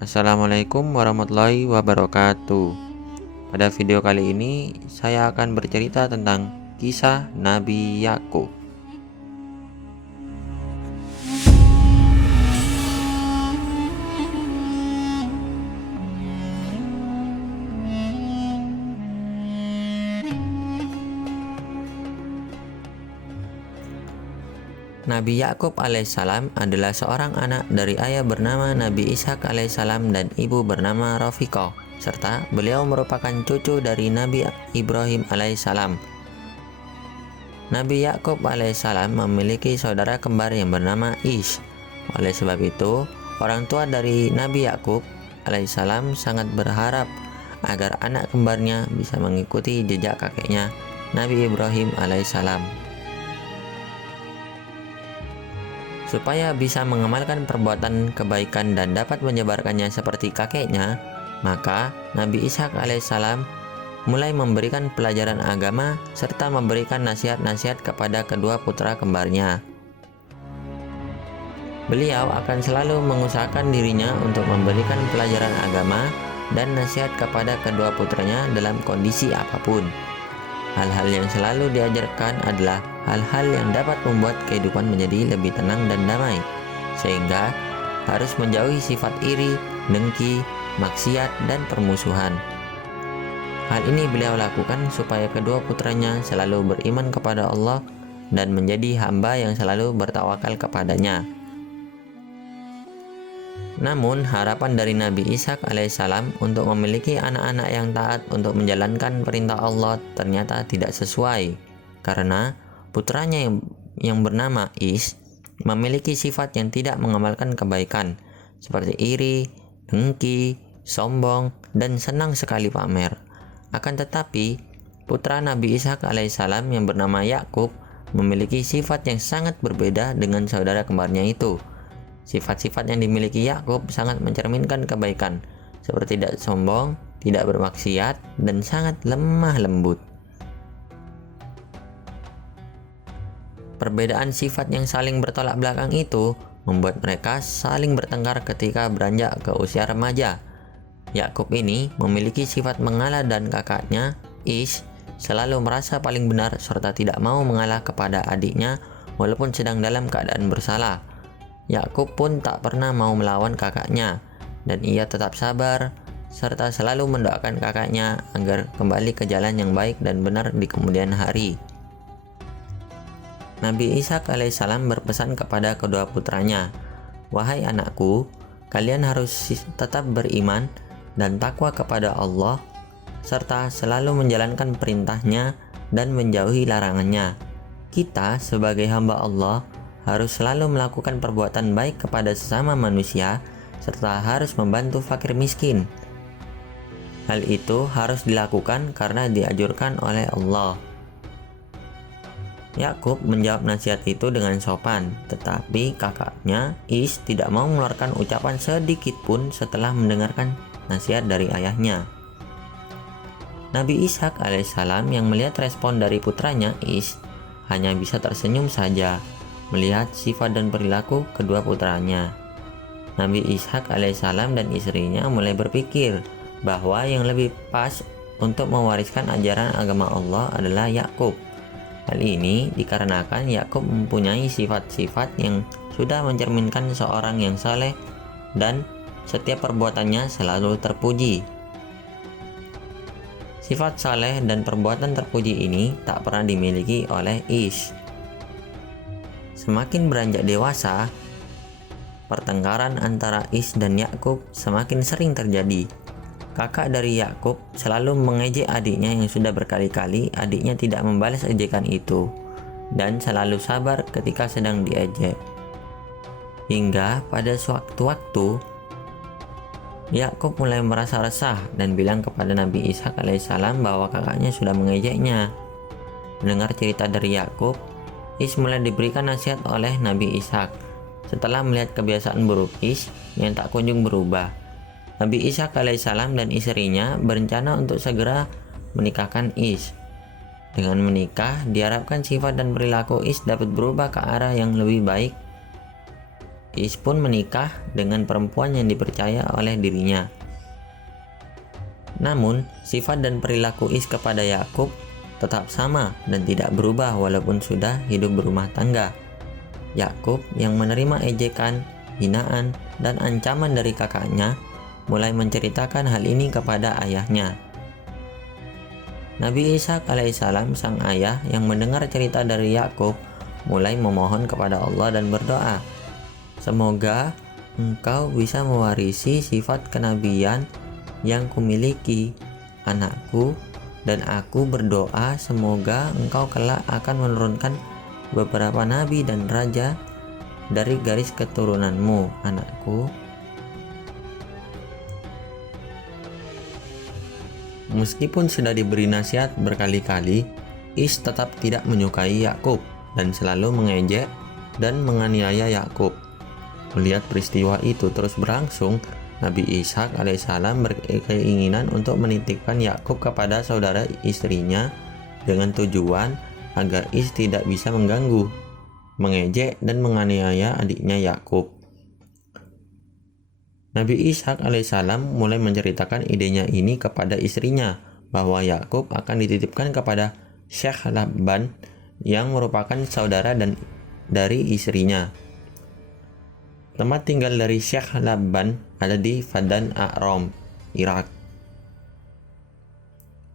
Assalamualaikum warahmatullahi wabarakatuh. Pada video kali ini saya akan bercerita tentang kisah Nabi Yakub. Nabi Yakub alaihissalam adalah seorang anak dari ayah bernama Nabi Ishak alaihissalam dan ibu bernama Rafiqah, serta beliau merupakan cucu dari Nabi Ibrahim alaihissalam. Nabi Yakub alaihissalam memiliki saudara kembar yang bernama Ish. Oleh sebab itu, orang tua dari Nabi Yakub alaihissalam sangat berharap agar anak kembarnya bisa mengikuti jejak kakeknya Nabi Ibrahim alaihissalam. Supaya bisa mengamalkan perbuatan kebaikan dan dapat menyebarkannya seperti kakeknya, maka Nabi Ishak alaihissalam mulai memberikan pelajaran agama serta memberikan nasihat-nasihat kepada kedua putra kembarnya. Beliau akan selalu mengusahakan dirinya untuk memberikan pelajaran agama dan nasihat kepada kedua putranya dalam kondisi apapun. Hal-hal yang selalu diajarkan adalah hal-hal yang dapat membuat kehidupan menjadi lebih tenang dan damai, sehingga harus menjauhi sifat iri, dengki, maksiat, dan permusuhan. Hal ini beliau lakukan supaya kedua putranya selalu beriman kepada Allah dan menjadi hamba yang selalu bertawakal kepadanya. Namun harapan dari Nabi Ishak alaihissalam untuk memiliki anak-anak yang taat untuk menjalankan perintah Allah ternyata tidak sesuai, karena putranya yang bernama Ish memiliki sifat yang tidak mengamalkan kebaikan, seperti iri, dengki, sombong, dan senang sekali pamer. Akan tetapi, putra Nabi Ishak alaihissalam yang bernama Yakub memiliki sifat yang sangat berbeda dengan saudara kembarnya itu. Sifat-sifat yang dimiliki Yakub sangat mencerminkan kebaikan, seperti tidak sombong, tidak bermaksiat, dan sangat lemah lembut. Perbedaan sifat yang saling bertolak belakang itu membuat mereka saling bertengkar ketika beranjak ke usia remaja. Yakub ini memiliki sifat mengalah dan kakaknya, Ish, selalu merasa paling benar serta tidak mau mengalah kepada adiknya walaupun sedang dalam keadaan bersalah. Yakub pun tak pernah mau melawan kakaknya, dan ia tetap sabar, serta selalu mendoakan kakaknya agar kembali ke jalan yang baik dan benar di kemudian hari. Nabi Ishak alaihissalam berpesan kepada kedua putranya, "Wahai anakku, kalian harus tetap beriman dan takwa kepada Allah, serta selalu menjalankan perintahnya dan menjauhi larangannya. Kita sebagai hamba Allah harus selalu melakukan perbuatan baik kepada sesama manusia serta harus membantu fakir miskin. Hal itu harus dilakukan karena dianjurkan oleh Allah." Yakub menjawab nasihat itu dengan sopan, tetapi kakaknya Ish tidak mau mengeluarkan ucapan sedikit pun setelah mendengarkan nasihat dari ayahnya. Nabi Ishak alaihissalam yang melihat respon dari putranya Ish hanya bisa tersenyum saja melihat sifat dan perilaku kedua putranya. Nabi Ishak alaihissalam dan istrinya mulai berpikir bahwa yang lebih pas untuk mewariskan ajaran agama Allah adalah Yakub. Hal ini dikarenakan Yakub mempunyai sifat-sifat yang sudah mencerminkan seorang yang saleh dan setiap perbuatannya selalu terpuji. Sifat saleh dan perbuatan terpuji ini tak pernah dimiliki oleh Ish. Semakin beranjak dewasa, pertengkaran antara Ish dan Yakub semakin sering terjadi. Kakak dari Yakub selalu mengejek adiknya yang sudah berkali-kali adiknya tidak membalas ejekan itu, dan selalu sabar ketika sedang diejek. Hingga pada suatu waktu, Yakub mulai merasa resah dan bilang kepada Nabi Ishak alaihissalam bahwa kakaknya sudah mengejeknya. Mendengar cerita dari Yakub, Ish mulai diberikan nasihat oleh Nabi Ishak. Setelah melihat kebiasaan buruk Ish yang tak kunjung berubah, Nabi Ishak alaihissalam dan istrinya berencana untuk segera menikahkan Ish. Dengan menikah, diharapkan sifat dan perilaku Ish dapat berubah ke arah yang lebih baik. Is pun menikah dengan perempuan yang dipercaya oleh dirinya. Namun, sifat dan perilaku Is kepada Yakub tetap sama dan tidak berubah walaupun sudah hidup berumah tangga. Yakub yang menerima ejekan, hinaan, dan ancaman dari kakaknya mulai menceritakan hal ini kepada ayahnya. Nabi Ishak alaihissalam, sang ayah yang mendengar cerita dari Yakub, mulai memohon kepada Allah dan berdoa, "Semoga engkau bisa mewarisi sifat kenabian yang kumiliki, anakku, dan aku berdoa semoga engkau kelak akan menurunkan beberapa nabi dan raja dari garis keturunanmu, anakku." Meskipun sudah diberi nasihat berkali-kali, Is tetap tidak menyukai Yakub dan selalu mengejek dan menganiaya Yakub. Melihat peristiwa itu terus berlangsung, Nabi Ishak alaihissalam berkeinginan untuk menitipkan Yakub kepada saudara istrinya dengan tujuan agar Is tidak bisa mengganggu, mengejek, dan menganiaya adiknya Yakub. Nabi Ishak alaihissalam mulai menceritakan idenya ini kepada istrinya, bahwa Yakub akan dititipkan kepada Syekh Laban yang merupakan saudara dari istrinya. Tempat tinggal dari Syekh Laban ada di Paddan A'ram, Irak.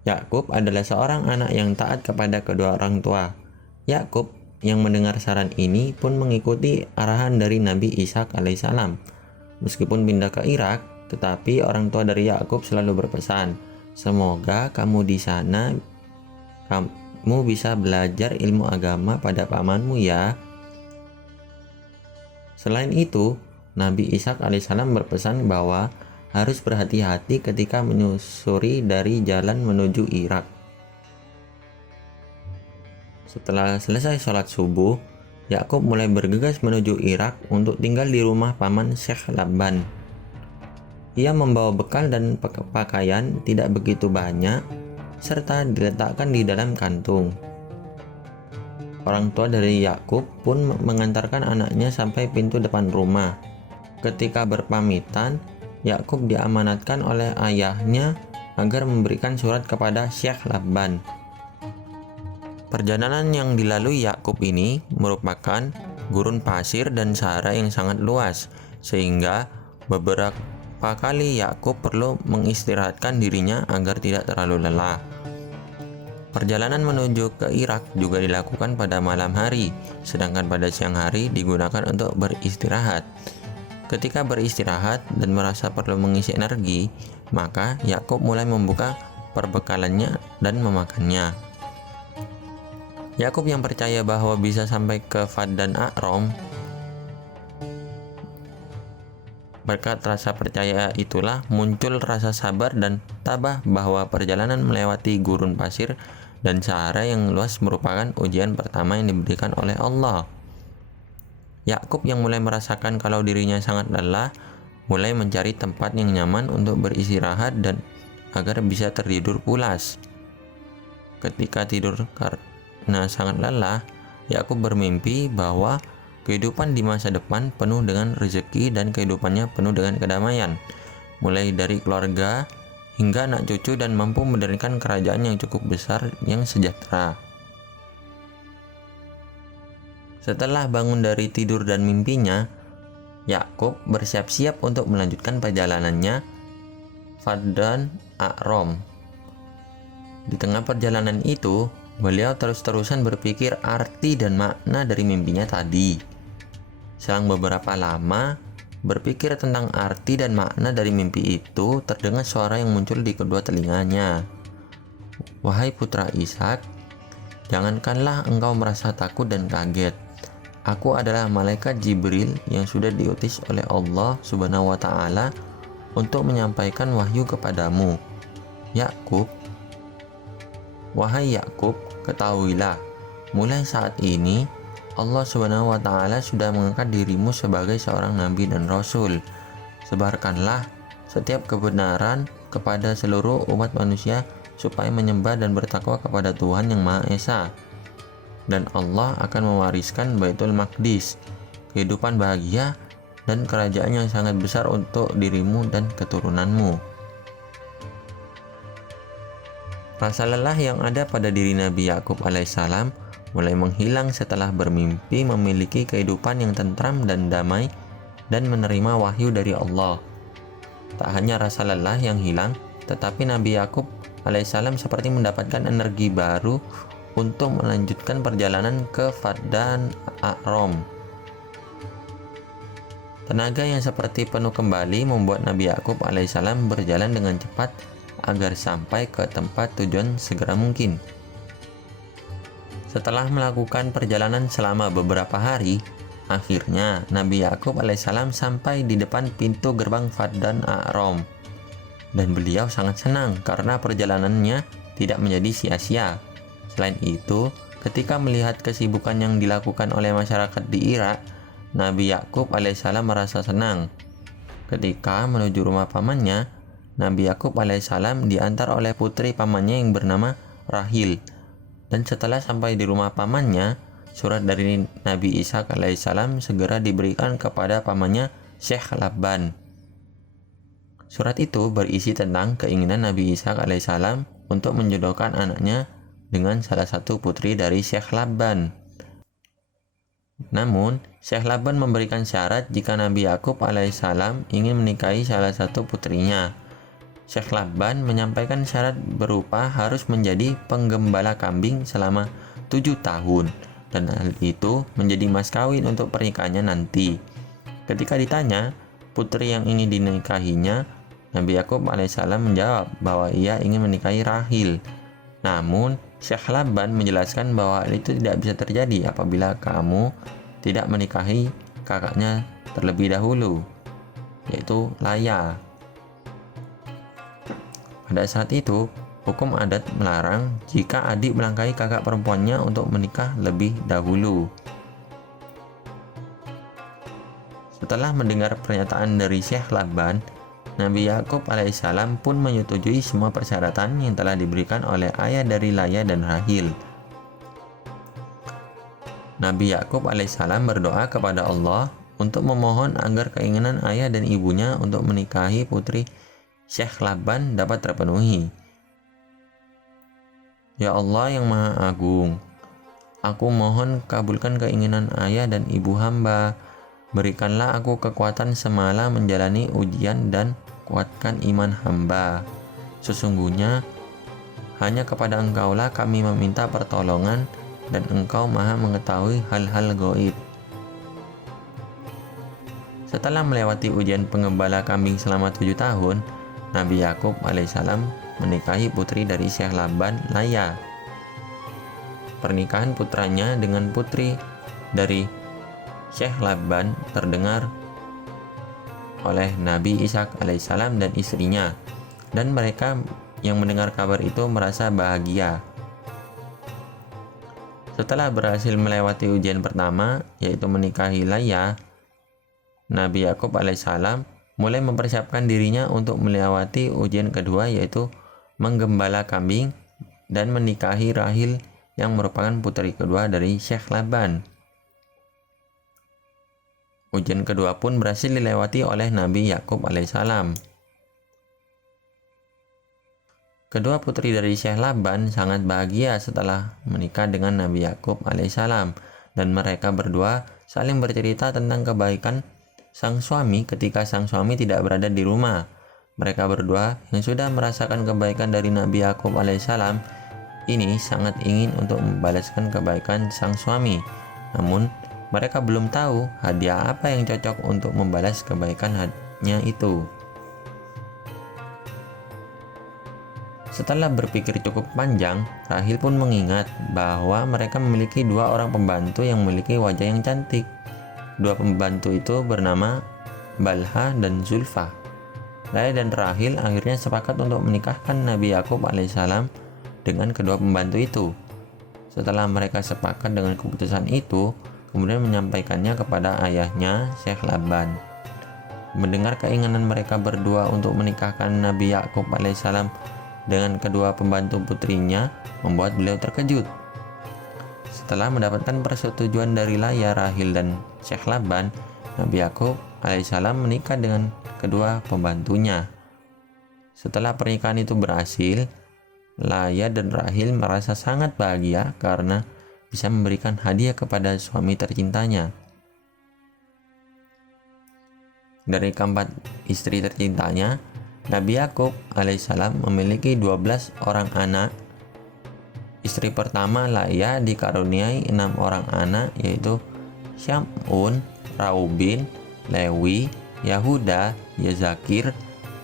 Yakub adalah seorang anak yang taat kepada kedua orang tua. Yakub yang mendengar saran ini pun mengikuti arahan dari Nabi Ishak alaihissalam. Meskipun pindah ke Irak, tetapi orang tua dari Yakub selalu berpesan, "Semoga kamu di sana kamu bisa belajar ilmu agama pada pamanmu ya." Selain itu, Nabi Ishak alaihissalam berpesan bahwa harus berhati-hati ketika menyusuri dari jalan menuju Irak. Setelah selesai sholat subuh, Yakub mulai bergegas menuju Irak untuk tinggal di rumah paman Syekh Laban. Ia membawa bekal dan pakaian tidak begitu banyak, serta diletakkan di dalam kantung. Orang tua dari Yakub pun mengantarkan anaknya sampai pintu depan rumah. Ketika berpamitan, Yakub diamanatkan oleh ayahnya agar memberikan surat kepada Syekh Laban. Perjalanan yang dilalui Yakub ini merupakan gurun pasir dan sahara yang sangat luas, sehingga beberapa kali Yakub perlu mengistirahatkan dirinya agar tidak terlalu lelah. Perjalanan menuju ke Irak juga dilakukan pada malam hari, sedangkan pada siang hari digunakan untuk beristirahat. Ketika beristirahat dan merasa perlu mengisi energi, maka Yakub mulai membuka perbekalannya dan memakannya. Yakub yang percaya bahwa bisa sampai ke Paddan A'ram, berkat rasa percaya itulah muncul rasa sabar dan tabah bahwa perjalanan melewati gurun pasir dan sahara yang luas merupakan ujian pertama yang diberikan oleh Allah. Yakub yang mulai merasakan kalau dirinya sangat lelah, mulai mencari tempat yang nyaman untuk beristirahat dan agar bisa tertidur pulas. Ketika tidur karena sangat lelah, Yakub bermimpi bahwa kehidupan di masa depan penuh dengan rezeki dan kehidupannya penuh dengan kedamaian, mulai dari keluarga hingga anak cucu, dan mampu mendirikan kerajaan yang cukup besar yang sejahtera. Setelah bangun dari tidur dan mimpinya, Yakub bersiap-siap untuk melanjutkan perjalanannya Paddan A'ram. Di tengah perjalanan itu, beliau terus-terusan berpikir arti dan makna dari mimpinya tadi. Selang beberapa lama berpikir tentang arti dan makna dari mimpi itu, terdengar suara yang muncul di kedua telinganya. "Wahai putra Ishak, jangankanlah engkau merasa takut dan kaget. Aku adalah malaikat Jibril yang sudah diutus oleh Allah Subhanahu wa Ta'ala untuk menyampaikan wahyu kepadamu. Yakub, wahai Yakub, ketahuilah, mulai saat ini Allah Subhanahu wa Ta'ala sudah mengangkat dirimu sebagai seorang nabi dan rasul. Sebarkanlah setiap kebenaran kepada seluruh umat manusia supaya menyembah dan bertakwa kepada Tuhan yang Maha Esa. Dan Allah akan mewariskan Baitul Maqdis, kehidupan bahagia dan kerajaan yang sangat besar untuk dirimu dan keturunanmu. Rasa lelah yang ada pada diri Nabi Yakub alaihissalam mulai menghilang setelah bermimpi memiliki kehidupan yang tentram dan damai dan menerima wahyu dari Allah. Tak hanya rasa lelah yang hilang, tetapi Nabi Yakub alaihissalam seperti mendapatkan energi baru untuk melanjutkan perjalanan ke Paddan Aram. Tenaga yang seperti penuh kembali membuat Nabi Yakub alaihissalam berjalan dengan cepat agar sampai ke tempat tujuan segera mungkin. Setelah melakukan perjalanan selama beberapa hari, akhirnya Nabi Yakub alaihissalam sampai di depan pintu gerbang Paddan Aram. Dan beliau sangat senang karena perjalanannya tidak menjadi sia-sia. Selain itu, ketika melihat kesibukan yang dilakukan oleh masyarakat di Irak, Nabi Yakub alaihissalam merasa senang. Ketika menuju rumah pamannya, Nabi Yakub alaihissalam diantar oleh putri pamannya yang bernama Rahil. Dan setelah sampai di rumah pamannya, surat dari Nabi Ishak alaihissalam segera diberikan kepada pamannya Syekh Laban. Surat itu berisi tentang keinginan Nabi Ishak alaihissalam untuk menjodohkan anaknya dengan salah satu putri dari Syekh Laban. Namun, Syekh Laban memberikan syarat jika Nabi Yakub alaihissalam ingin menikahi salah satu putrinya. Syekh Laban menyampaikan syarat berupa harus menjadi penggembala kambing selama 7 tahun, dan hal itu menjadi mas kawin untuk pernikahannya nanti. Ketika ditanya putri yang ingin dinikahinya, Nabi Yakub alaihissalam menjawab bahwa ia ingin menikahi Rahil. Namun, Syekh Laban menjelaskan bahwa hal itu tidak bisa terjadi apabila kamu tidak menikahi kakaknya terlebih dahulu, yaitu Laya. Pada saat itu, hukum adat melarang jika adik melangkahi kakak perempuannya untuk menikah lebih dahulu. Setelah mendengar pernyataan dari Syekh Laban, Nabi Yakub alaihissalam pun menyetujui semua persyaratan yang telah diberikan oleh ayah dari Laya dan Rahil. Nabi Yakub alaihissalam berdoa kepada Allah untuk memohon agar keinginan ayah dan ibunya untuk menikahi putri Syekh Laban dapat terpenuhi. Ya Allah yang Maha Agung, aku mohon kabulkan keinginan ayah dan ibu hamba. Berikanlah aku kekuatan semala menjalani ujian dan kuatkan iman hamba. Sesungguhnya hanya kepada Engkaulah kami meminta pertolongan dan Engkau Maha mengetahui hal-hal gaib. Setelah melewati ujian penggembala kambing selama 7 tahun, Nabi Yakub alaihissalam menikahi putri dari Syekh Laban, Laya. Pernikahan putranya dengan putri dari Syekh Laban terdengar oleh Nabi Ishak alaihissalam dan istrinya, dan mereka yang mendengar kabar itu merasa bahagia. Setelah berhasil melewati ujian pertama, yaitu menikahi Laya, Nabi Yakub alaihissalam mulai mempersiapkan dirinya untuk melewati ujian kedua, yaitu menggembala kambing dan menikahi Rahil yang merupakan putri kedua dari Syekh Laban. Ujian kedua pun berhasil dilewati oleh Nabi Yakub alaihissalam. Kedua putri dari Syekh Laban sangat bahagia setelah menikah dengan Nabi Yakub alaihissalam, dan mereka berdua saling bercerita tentang kebaikan sang suami ketika sang suami tidak berada di rumah. Mereka berdua yang sudah merasakan kebaikan dari Nabi Yakub alaihissalam ini sangat ingin untuk membalaskan kebaikan sang suami. Namun, mereka belum tahu hadiah apa yang cocok untuk membalas kebaikannya itu. Setelah berpikir cukup panjang, Rahil pun mengingat bahwa mereka memiliki 2 orang pembantu yang memiliki wajah yang cantik. 2 pembantu itu bernama Balha dan Zulfa. Laya dan Rahil akhirnya sepakat untuk menikahkan Nabi Yakub alaihissalam dengan kedua pembantu itu. Setelah mereka sepakat dengan keputusan itu, kemudian menyampaikannya kepada ayahnya Syekh Laban. Mendengar keinginan mereka berdua untuk menikahkan Nabi Yakub alaihissalam dengan kedua pembantu putrinya membuat beliau terkejut. Setelah mendapatkan persetujuan dari Laya, Rahil, dan Syekh Laban, Nabi Yakub alaihissalam menikah dengan kedua pembantunya. Setelah pernikahan itu berhasil, Laya dan Rahil merasa sangat bahagia karena bisa memberikan hadiah kepada suami tercintanya. Dari keempat istri tercintanya, Nabi Yakub alaihissalam memiliki 12 orang anak. Istri pertama Laya dikaruniai 6 orang anak, yaitu Syamun, Raubin, Lewi, Yahuda, Yezakir,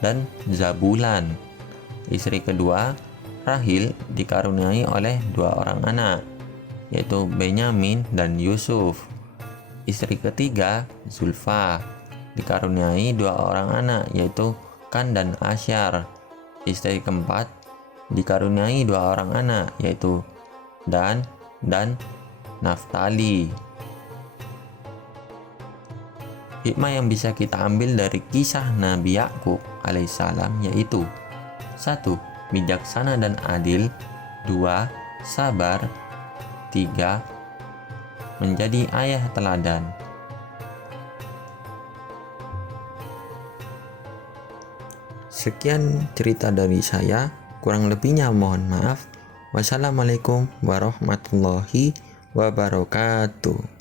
dan Zabulan. Istri kedua Rahil dikaruniai oleh 2 orang anak, yaitu Benyamin dan Yusuf. Istri ketiga Zulfa dikaruniai 2 orang anak, yaitu Kan dan Asyar. Istri keempat dikaruniai 2 orang anak, yaitu Dan dan Naftali. Hikmah yang bisa kita ambil dari kisah Nabi Yakub alaihissalam yaitu 1. Bijaksana dan adil. 2. Sabar. 3. Menjadi ayah teladan. Sekian cerita dari saya, kurang lebihnya mohon maaf. Wassalamualaikum warahmatullahi wabarakatuh.